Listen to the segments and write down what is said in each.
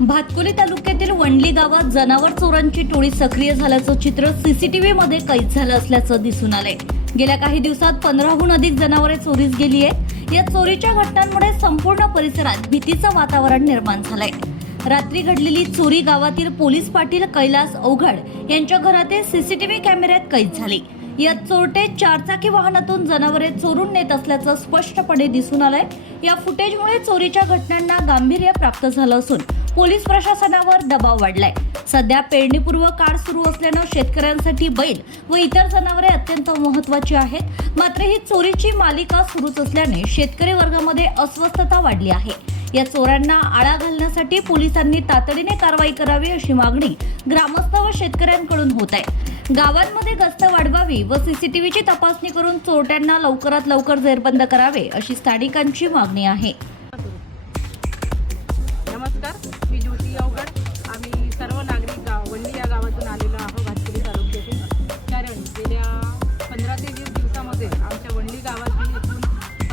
भातकुली तालुक्यातील वंडली गावात जनावर चोरांची टोळी सक्रिय झाल्याचं चित्र सीसीटीव्ही मध्ये कैद झालं असल्याचं दिसून आलंय. गेल्या काही दिवसात पंधराहून अधिक जनावरे चोरीस गेली आहेत. या चोरीच्या घटनांमुळे संपूर्ण परिसरात भीतीचं वातावरण निर्माण झालंय. रात्री घडलेली चोरी गावातील पोलीस पाटील कैलास अवघड यांच्या घरातील सीसीटीव्ही कॅमेऱ्यात कैद झाली. यात चोरटे चारचाकी वाहनातून जनावरे चोरून नेत असल्याचं स्पष्टपणे दिसून आलंय. या फुटेजमुळे चोरीच्या घटनांना गांभीर्य प्राप्त झालं असून पोलीस प्रशासनावर दबाव वाढलाय. सध्या पेरणीपूर्व काळ सुरू असल्यानं शेतकऱ्यांसाठी बैल व इतर जनावरे अत्यंत महत्वाची आहेत. मात्र ही चोरीची मालिका सुरूच असल्याने शेतकरी वर्गामध्ये अस्वस्थता वाढली आहे. या चोरांना आळा घालण्यासाठी पोलिसांनी तातडीने कारवाई करावी अशी मागणी ग्रामस्थ व शेतकऱ्यांकडून होत आहे. गावांमध्ये गस्त वाढवावी व सीसीटीव्हीची तपासणी करून चोरट्यांना लवकरात लवकर जेरबंद करावे अशी स्थानिकांची मागणी आहे.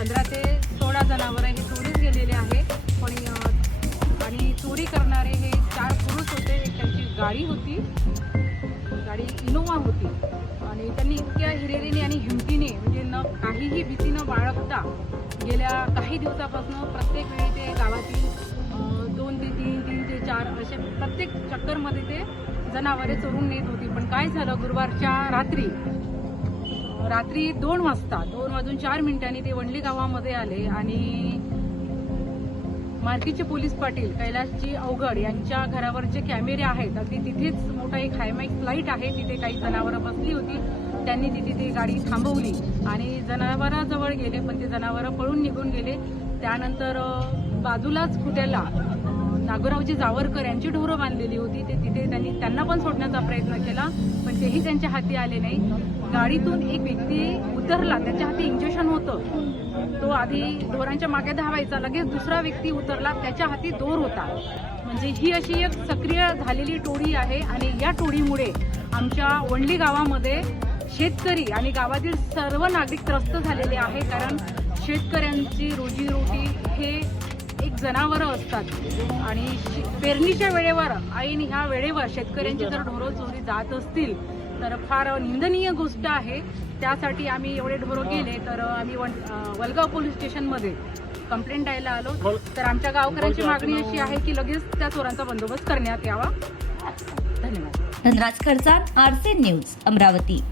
पंधरा ते सोळा जनावरं हे चोरीच गेलेले आहे. पण आणि चोरी करणारे हे चार पुरुष होते. एक त्यांची गाडी होती. गाडी इनोवा होती. आणि त्यांनी इतक्या हिरेरीने आणि हिमतीने म्हणजे न काहीही भीती न बाळगता गेल्या काही दिवसापासून प्रत्येक वेळी ते गावातील दोन ते तीन तीन ते चार असे प्रत्येक चक्करमध्ये ते जनावरे चोरून नेत होती. पण काय झालं? गुरुवारच्या रात्री रात्री दोन वाजता दोन वाजून चार मिनिटांनी ते वंडली गावामध्ये आले आणि मार्कीचे पोलीस पाटील कैलासजी अवघड यांच्या घरावर जे कॅमेरे आहेत अगदी तिथेच मोठा एक हायमॅक फ्लाईट आहे तिथे काही जनावरं बसली होती त्यांनी तिथे ती गाडी थांबवली आणि जनावराजवळ गेले पण ते जनावरं पळून निघून गेले. त्यानंतर बाजूलाच खुट्याला नागोरावजी जावरकर यांची ढोरं बांधलेली होती. ते तिथे त्यांनी त्यांना पण सोडण्याचा प्रयत्न केला पण तेही त्यांच्या हाती आले नाही. गाडीतून एक व्यक्ती उतरला त्याच्या हाती इंजेक्शन होतं. तो आधी ढोरांच्या मागे धावायचा लगेच दुसरा व्यक्ती उतरला त्याच्या हाती दोर होता. म्हणजे ही अशी एक सक्रिय झालेली टोळी आहे आणि या टोळीमुळे आमच्या वंडली गावामध्ये शेतकरी आणि गावातील सर्व नागरिक त्रस्त झालेले आहे कारण शेतकऱ्यांची रोजीरोटी हे एक जनावरं असतात. आणि पेरणीच्या वेळेवर ऐन ह्या वेळेवर शेतकऱ्यांची जर ढोरं चोरी जात असतील तर फार निंदनीय गोष्ट आहे. त्यासाठी आम्ही एवढे ढोरं गेले तर आम्ही वलगाव पोलीस स्टेशनमध्ये कंप्लेंट द्यायला आलो. तर आमच्या गावकऱ्यांची मागणी अशी आहे की लगेच त्या चोरांचा बंदोबस्त करण्यात यावा. धन्यवाद. धनराज खडसाण आरसे न्यूज अमरावती.